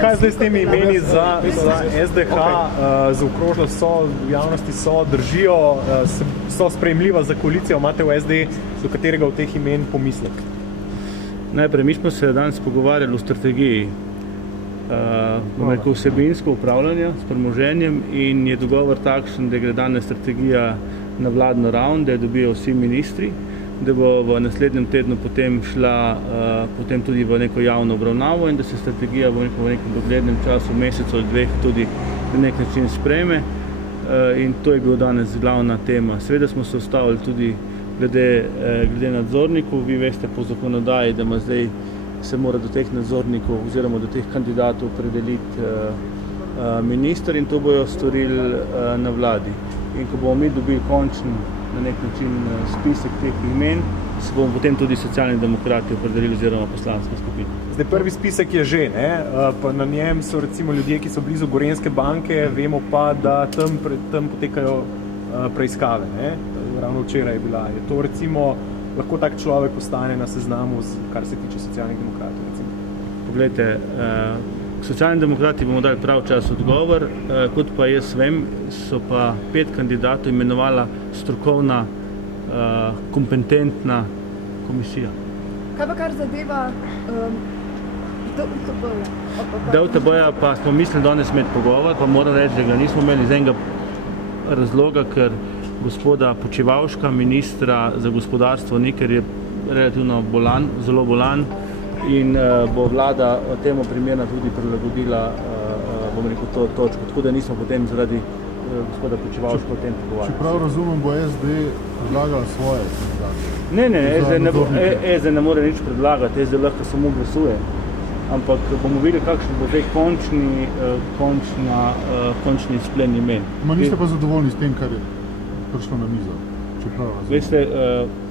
Kaj zdaj s temi imeni za SDH, zaokrožno so, v javnosti so, držijo, so sprejemljiva za koalicijo, imate v SD, do katerega v teh imen pomislek? Najprej, mi smo se danes pogovarjali o strategiji vsebinsko upravljanja s premoženjem in je dogovor takšen, da gre danes strategija na vladno raven, da jo dobijo vsi ministri, da bo v naslednjem tednu potem šla potem tudi v neko javno obravnavo in da se strategija v nekem doglednem času, mesecu ali dveh tudi na nek način sprejme in to je bil danes glavna tema. Seveda smo se ustavili tudi glede nadzornikov. Vi veste po zakonodaji, da ima zdaj se mora do teh nadzornikov oziroma do teh kandidatov opredeliti minister in to bojo storili na vladi. In ko bomo mi dobili končen na nek način spisek teh imen, se bomo potem tudi Socialni demokrati opredelili oziroma poslanska skupina. Zdaj prvi spisek je že, ne? Pa na njem so recimo ljudje, ki so blizu Gorenjske banke, vemo pa, da tam potekajo preiskave, ne? Ravno včeraj je bila. Je to recimo, lahko tak človek postane na seznamu, kar se tiče Socialnih demokratov, recimo? Poglejte, Socialni demokrati bomo dali prav čas odgovor, kot pa jaz vem, so pa 5 kandidatov imenovala strokovna, kompetentna komisija. Kaj pa kar zadeva DUTB-ja? DUTB-ja pa smo mislili danes imeti pogovor, pa moram reči, da ga nismo imeli iz enega razloga, ker gospoda Počivalška, ministra za gospodarstvo, ker je relativno bolan, zelo bolan, in bo vlada temu primerno tudi prilagodila, bom rekel, to točko. Tako da nismo potem zaradi gospoda Počivalška o tem pogovarjali. Če prav razumem, bo SD predlagala svoje kandidate? Ne, SD ne more nič predlagati, SD lahko samo glasuje. Ampak bomo videli, kakšen bo zdaj končni splen imen. Niste pa zadovoljni s tem, kar je prišlo na mizo? Če prav razumem. Veste,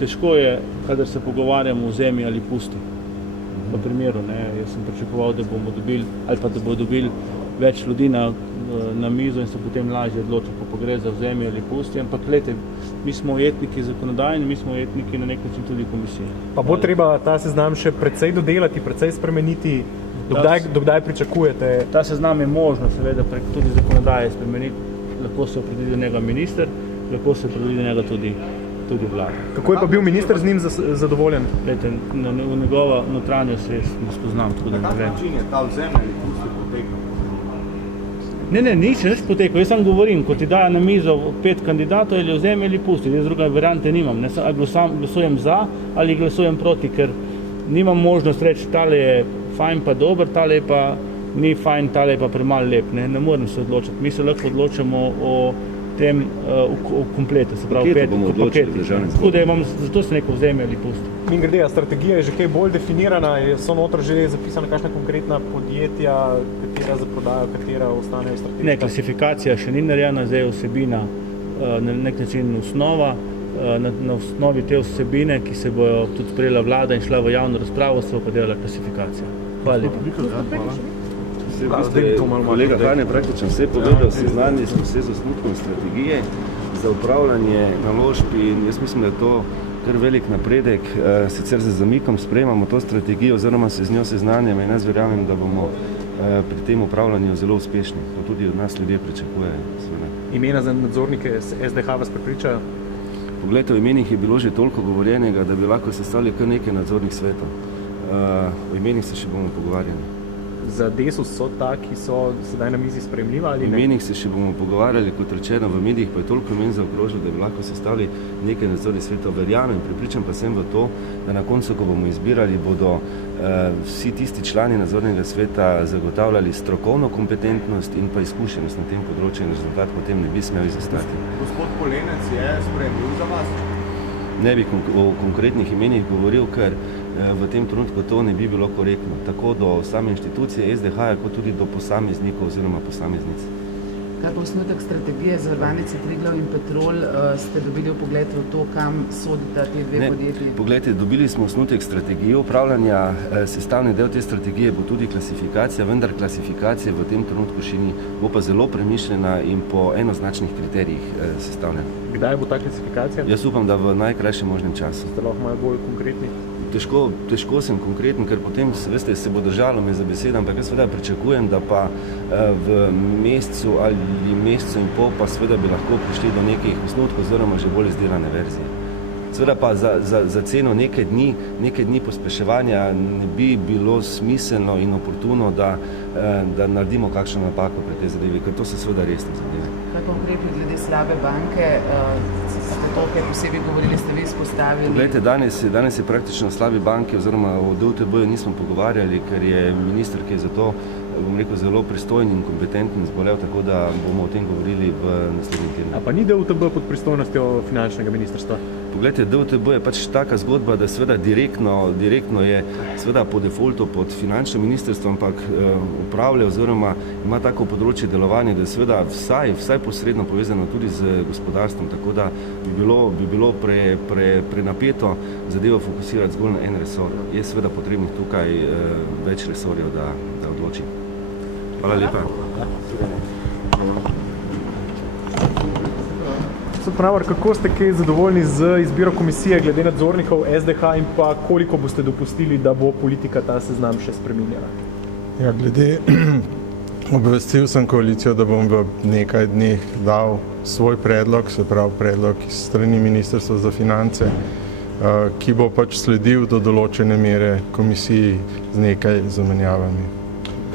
težko je, kadar se pogovarjamo o zemi ali pusti. V primeru, ne, jaz sem pričakoval, da bomo dobili, ali pa da bodo dobili več ljudi na mizo in se potem lažje odločili, ko gre za vzemi ali pusti, ampak gledajte, mi smo ujetniki zakonodajni, mi smo ujetniki na nek način tudi komisije. Pa bo treba ta seznam še precej dodelati, precej spremeniti, do kdaj pričakujete? Ta seznam je možno seveda prek tudi zakonodaje spremeniti, lahko se opredeli njega minister, lahko se opredeli njega tudi vlada. Kako je pa bil minister z njim zadovoljen? Glejte, v njegovo notranjost se ne spoznam, tako da ne vem. Na kak način je ta vzem ali pusti potekal? Ne, nič potekal. Jaz sam govorim, ko ti dajo na mizo 5 kandidatov, ali vzem ali pusti. Jaz druga variante nimam. Ali glasujem za ali glasujem proti, ker nimam možnost reči, tale je fajn pa dober, tale je pa ni fajn, tale je pa premalo lep. Ne morem se odločiti. Mi se lahko odločamo o tem v kompletu, se pravi v paketu. Tako da imam, zato se neko vzemi ali pusti. Mimogrede, strategija je že kaj bolj definirana, so noter že zapisana kakšna konkretna podjetja, katera za prodajo, katera ostanejo strategija? Ne, klasifikacija še ni narejena, zdaj je vsebina na nek način osnova. Na osnovi te vsebine, ki se bojo tudi sprejela vlada in šla v javno razpravo, se bo pa delala klasifikacija. Hvala lepa. Kolega Han je praktično vse povedal, seznanili smo se z osnutkom strategije za upravljanje naložb in jaz mislim, da je to kar velik napredek. Sicer z zamikom sprejemamo to strategijo oziroma se z njo seznanjamo in jaz verjamem, da bomo pri tem upravljanju zelo uspešni. To tudi od nas ljudje pričakujejo. Imena za nadzornike SDH vas prepričajo? Poglejte, v imenih je bilo že toliko govorjenega, da bi lahko sestavili kar nekaj nadzornih svetov. O imenih se še bomo pogovarjali. Za Desus so ta, ki so sedaj na mizi sprejemljiva ali ne? O imenih se še bomo pogovarjali, kot rečeno, v medijih pa je toliko imen zaokrožilo, da bi lahko sestavili nekaj nadzornih svetov. Verjamem, prepričan pa sem v to, da na koncu, ko bomo izbirali, bodo vsi tisti člani nadzornega sveta zagotavljali strokovno kompetentnost in pa izkušenost na tem področju in rezultat potem ne bi smeli izostati. Gospod Polenec je sprejemljiv za vas? Ne bi o konkretnih imenih govoril, ker v tem trenutku to ne bi bilo korektno. Tako do same inštitucije SDH, kot tudi do posameznikov oziroma posameznic. Kaj pa osnutek strategije Zavarovalnice Triglav in Petrol, ste dobili vpogled v to, kam sodita te dve podjetji? Poglejte, dobili smo osnutek strategije upravljanja, sestavni del te strategije bo tudi klasifikacija, vendar klasifikacija v tem trenutku še ni, bo pa zelo premišljena in po enoznačnih kriterijih sestavljena. Kdaj bo ta klasifikacija? Jaz upam, da v najkrajšem možnem času. Ste lahko malo bolj konkretni? Težko sem konkreten, ker potem, veste, se bo držalo me za besedo, ampak jaz seveda pričakujem, da pa v mesecu ali mesecu in pol pa seveda bi lahko prišli do nekih osnutkov oziroma že bolj izdelane verzije. Seveda pa za ceno nekaj dni pospeševanja ne bi bilo smiselno in oportuno, da naredimo kakšno napako pri tej zadevi, ker to so seveda resne zadeve. Kaj konkretno glede slabe banke, ste to, kaj posebej govorili, ste vi izpostavili? Poglejte, danes je praktično o slabi banki oziroma o DUTB-ju nismo pogovarjali, ker je minister, ki je za to, bom rekel, zelo pristojen in kompetenten zbolel, tako da bomo o tem govorili v naslednjem tednu. A pa ni DUTB pod pristojnostjo finančnega ministrstva? Poglejte, DUTB je pač taka zgodba, da seveda direktno je seveda po defaultu pod finančno ministrstvo, ampak upravlja oziroma ima tako področje delovanja, da je seveda vsaj posredno povezano tudi z gospodarstvom, tako da bi bilo prenapeto zadevo fokusirati zgolj na en resor. Je seveda potrebnih tukaj več resorjev, da odloči. Hvala lepa. Pravor, kako ste kaj zadovoljni z izbiro komisije glede nadzornikov SDH in pa koliko boste dopustili, da bo politika ta seznam še spreminjala? Ja, obvestil sem koalicijo, da bom v nekaj dneh dal svoj predlog, se pravi predlog iz strani Ministrstva za finance, ki bo pač sledil do določene mere komisiji z nekaj zamenjavami.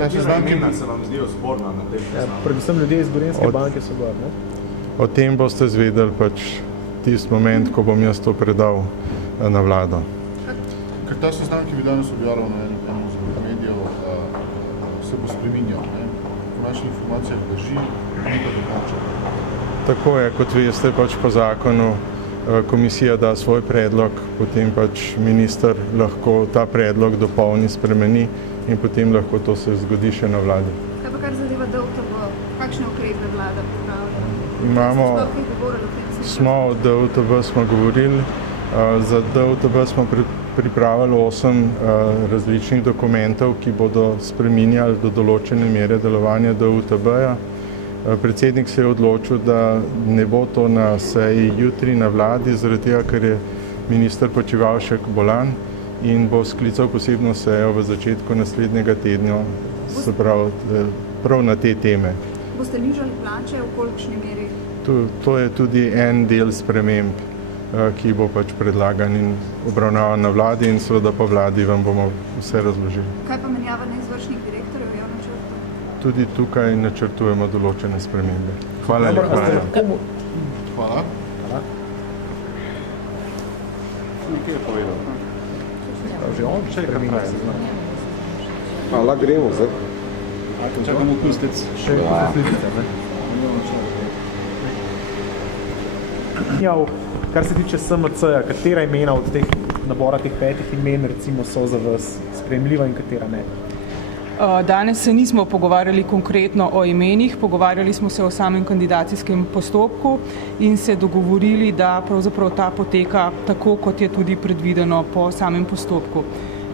Katera imena se vam zdijo sporna na tem seznamu? Predvsem ljudje iz Gorenjske banke so gor, ne? O tem boste zvedeli pač tisti moment, ko bom jaz to predal na vlado. Ker ta seznam, ki bi danes objavljal na enem od medijev, se bo spreminjal. Po naših informacijah drži, ni pa dokončen. Tako je, kot veste, pač po zakonu komisija da svoj predlog, potem pač minister lahko ta predlog dopolni, spremeni in potem lahko to se zgodi še na vladi. Kaj pa kar zadeva DUTB? Kakšne ukrepe vlada pripravlja? O DUTB smo govorili, za DUTB smo pripravili 8 različnih dokumentov, ki bodo spreminjali do določene mere delovanja DUTB-ja. Predsednik se je odločil, da ne bo to na seji jutri na vladi, zaradi tega, ker je minister Počivalšek bolan in bo sklical posebno sejo v začetku naslednjega tedna, se pravi prav na te teme. Boste nižali plače, v kolikšni meri? To je tudi en del sprememb, ki bo pač predlagan in obravnavan na vladi in seveda po vladi vam bomo vse razložili. Kaj pa menjava neizvršnih direktorjev v javnem načrtu? Tudi tukaj načrtujemo določene spremembe. Hvala lepa. Hvala. Nekaj je povedal. Že on čeka kaj. Lahko gremo zdaj. Čakamo kustec. Še posledice, ne? Ja, kar se tiče SMC-ja, katera imena od teh nabora teh 5 imen recimo so za vas sprejemljiva in katera ne? Danes se nismo pogovarjali konkretno o imenih, pogovarjali smo se o samem kandidacijskem postopku in se dogovorili, da pravzaprav ta poteka tako, kot je tudi predvideno po samem postopku.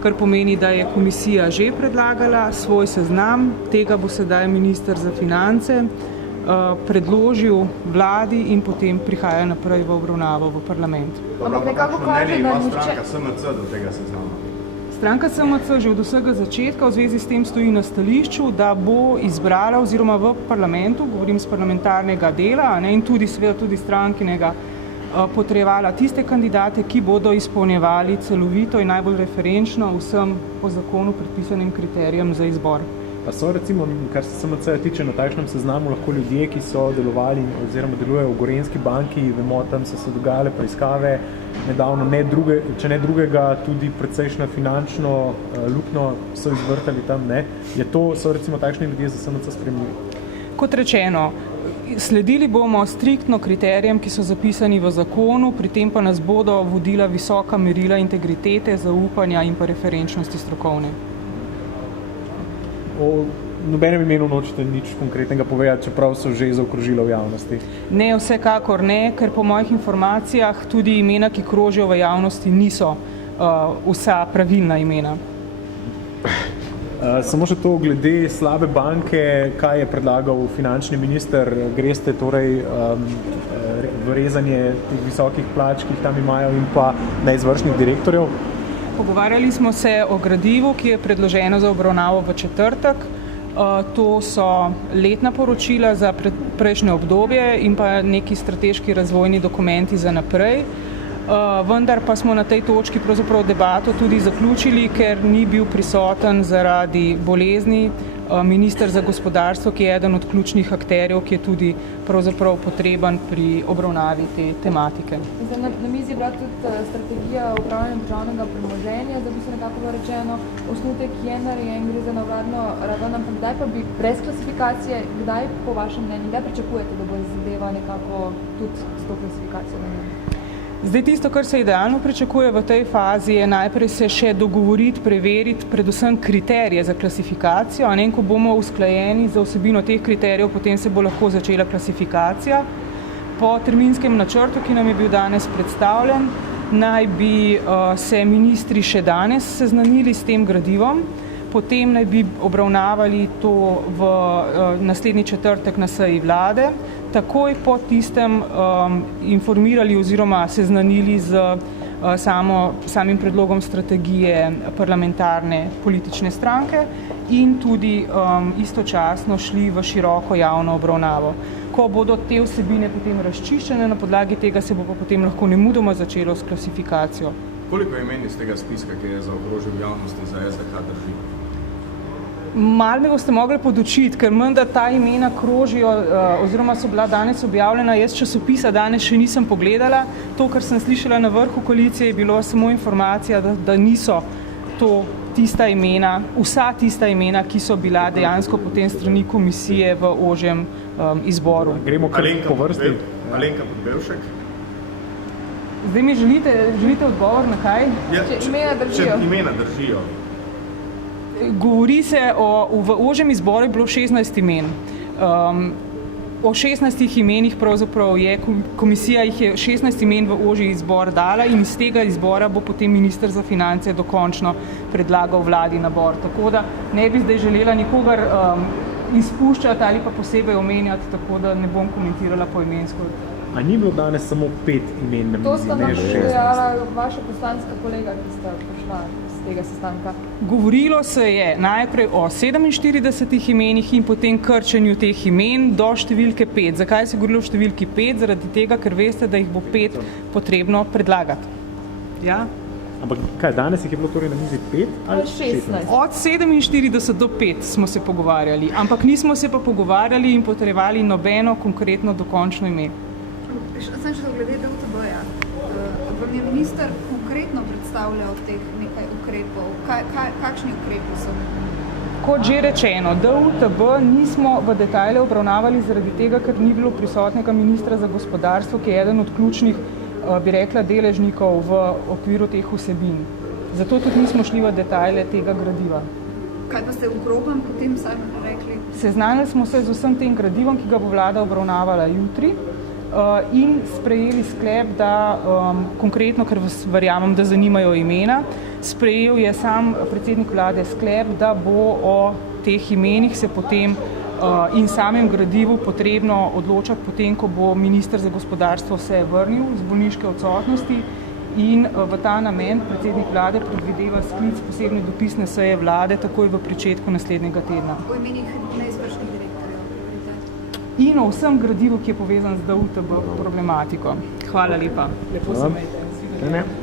Kar pomeni, da je komisija že predlagala svoj seznam, tega bo sedaj minister za finance predložil vladi in potem prihaja naprej v obravnavo v parlament. Ampak nekako kaže, da stranka SMC do tega seznama? Stranka SMC že od vsega začetka v zvezi s tem stoji na stališču, da bo izbrala oziroma v parlamentu, govorim z parlamentarnega dela in tudi seveda tudi strankinega, potrebovala tiste kandidate, ki bodo izpolnjevali celovito in najbolj referenčno vsem po zakonu predpisanim kriterijem za izbor. Pa so recimo, kar se SMC tiče, na takšnem seznamu lahko ljudje, ki so delovali oziroma delujejo v Gorenjski banki, vemo, tam so se dogajale preiskave, nedavno, če ne drugega, tudi precejšnjo finančno luknjo so izvrtali tam, ne? So recimo takšni ljudje za SMC sprejemljivi? Kot rečeno, sledili bomo striktno kriterijem, ki so zapisani v zakonu, pri tem pa nas bodo vodila visoka merila integritete, zaupanja in pa referenčnosti strokovne. nobenem imenu nočete nič konkretnega povedati, čeprav so že zaokrožila v javnosti? Ne, vsekakor ne, ker po mojih informacijah tudi imena, ki krožijo v javnosti, niso vsa pravilna imena. Samo še to glede slabe banke, kaj je predlagal finančni minister, greste torej v rezanje teh visokih plač, ki jih tam imajo, in pa neizvršnih direktorjev? Pogovarjali smo se o gradivu, ki je predloženo za obravnavo v četrtek. To so letna poročila za prejšnje obdobje in pa neki strateški razvojni dokumenti za naprej. Vendar pa smo na tej točki pravzaprav debato tudi zaključili, ker ni bil prisoten zaradi bolezni minister za gospodarstvo, ki je eden od ključnih akterjev, ki je tudi pravzaprav potreben pri obravnavi te tematike. Na mizi je bila tudi strategija upravljanja državnega premoženja, da bi se nekako bilo rečeno, osnutek je narejen, gre za navladno raven, ampak kdaj pa bi brez klasifikacije, kdaj po vašem mnenju, kdaj pričakujete, da bo zadeva nekako tudi s to klasifikacijo narejena? Zdaj tisto, kar se idealno pričakuje v tej fazi, je najprej se še dogovoriti, preveriti predvsem kriterije za klasifikacijo, a ne, ko bomo usklajeni za vsebino teh kriterijev, potem se bo lahko začela klasifikacija. Po terminskem načrtu, ki nam je bil danes predstavljen, naj bi se ministri še danes seznanili s tem gradivom, potem naj bi obravnavali to v naslednji četrtek na seji vlade, takoj po tistem informirali oziroma seznanili z samim predlogom strategije parlamentarne politične stranke in tudi istočasno šli v široko javno obravnavo. Ko bodo te vsebine potem razčiščene, na podlagi tega se bo pa potem lahko nemudoma začelo s klasifikacijo. Koliko imen iz tega spiska, ki je zaokrožil javnosti za SDH, drži? Malo me boste mogli podučiti, ker menda ta imena krožijo oziroma so bila danes objavljena. Jaz časopisa danes še nisem pogledala. To, kar sem slišala na vrhu koalicije, je bilo samo informacija, da niso to tista imena, vsa tista imena, ki so bila dejansko potem strani komisije v ožjem izboru. Gremo kar po vrsti. Alenka Podbevšek? Zdaj mi želite odgovor na kaj? Če imena držijo. Če imena držijo. Govori se v ožjem izboru je bilo 16 imen. O 16 imenih pravzaprav je komisija jih je 16 imen v ožji izbor dala in iz tega izbora bo potem minister za finance dokončno predlagal vladi nabor. Tako da ne bi zdaj želela nikogar izpuščati ali pa posebej omenjati, tako da ne bom komentirala poimensko. A ni bilo danes samo 5 imen na mizi? To sta nam povedala vaša poslanska kolega, ki sta prišla z tega sestanka. Govorilo se je najprej o 47 imenih in potem krčenju teh imen do številke 5. Zakaj se govorilo o številki 5? Zaradi tega, ker veste, da jih bo 5 potrebno predlagati. Ja? Ampak kaj, danes jih je bilo torej na mizi 5 ali 16? Od 47 do 5 smo se pogovarjali, ampak nismo se pa pogovarjali in potrjevali nobeno konkretno dokončno ime. Sem še glede DUTB-ja. Vam je minister konkretno predstavljal teh nekaj ukrepov? Kakšni ukrepi so? Kot že rečeno, DUTB nismo v detajle obravnavali zaradi tega, ker ni bilo prisotnega ministra za gospodarstvo, ki je eden od ključnih, bi rekla, deležnikov v okviru teh vsebin. Zato tudi nismo šli v detajle tega gradiva. Kaj pa ste v grobem potem sami rekli? Seznanili smo se z vsem tem gradivom, ki ga bo vlada obravnavala jutri, in sprejeli sklep, da konkretno, ker vas verjamem, da zanimajo imena, sprejel je sam predsednik vlade sklep, da bo o teh imenih se potem in samem gradivu potrebno odločati potem, ko bo minister za gospodarstvo se vrnil z bolniške odsotnosti in v ta namen predsednik vlade predvideva sklic posebne dopisne seje vlade takoj v pričetku naslednjega tedna. O imenih neizvršnih direktorjev. In o vsem gradivu, ki je povezan z DUTB problematiko. Hvala lepa. Lepo se imejte.